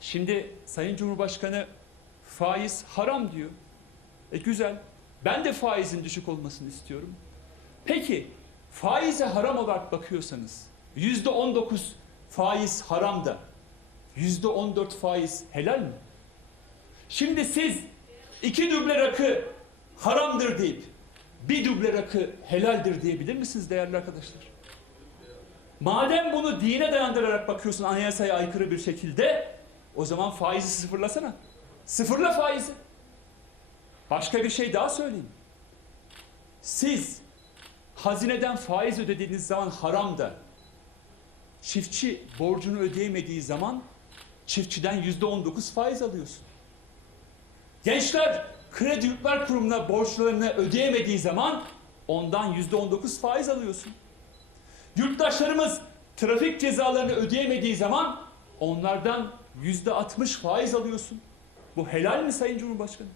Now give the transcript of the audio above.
Şimdi Sayın Cumhurbaşkanı faiz haram diyor. E güzel. Ben de faizin düşük olmasını istiyorum. Peki faize haram olarak bakıyorsanız yüzde on dokuz faiz haram da yüzde on dört faiz helal mi? Şimdi siz iki duble rakı haramdır deyip bir duble rakı helaldir diyebilir misiniz değerli arkadaşlar? Madem bunu dine dayandırarak bakıyorsun anayasaya aykırı bir şekilde o zaman faizi sıfırlasana. Sıfırla faizi. Başka bir şey daha söyleyeyim. Siz hazineden faiz ödediğiniz zaman haram da çiftçi borcunu ödeyemediği zaman çiftçiden yüzde on dokuz faiz alıyorsun. Gençler kredi yurtlar kurumuna borçlarını ödeyemediği zaman ondan yüzde on dokuz faiz alıyorsun. Yurttaşlarımız trafik cezalarını ödeyemediği zaman onlardan yüzde altmış faiz alıyorsun. Bu helal mi Sayın Cumhurbaşkanı?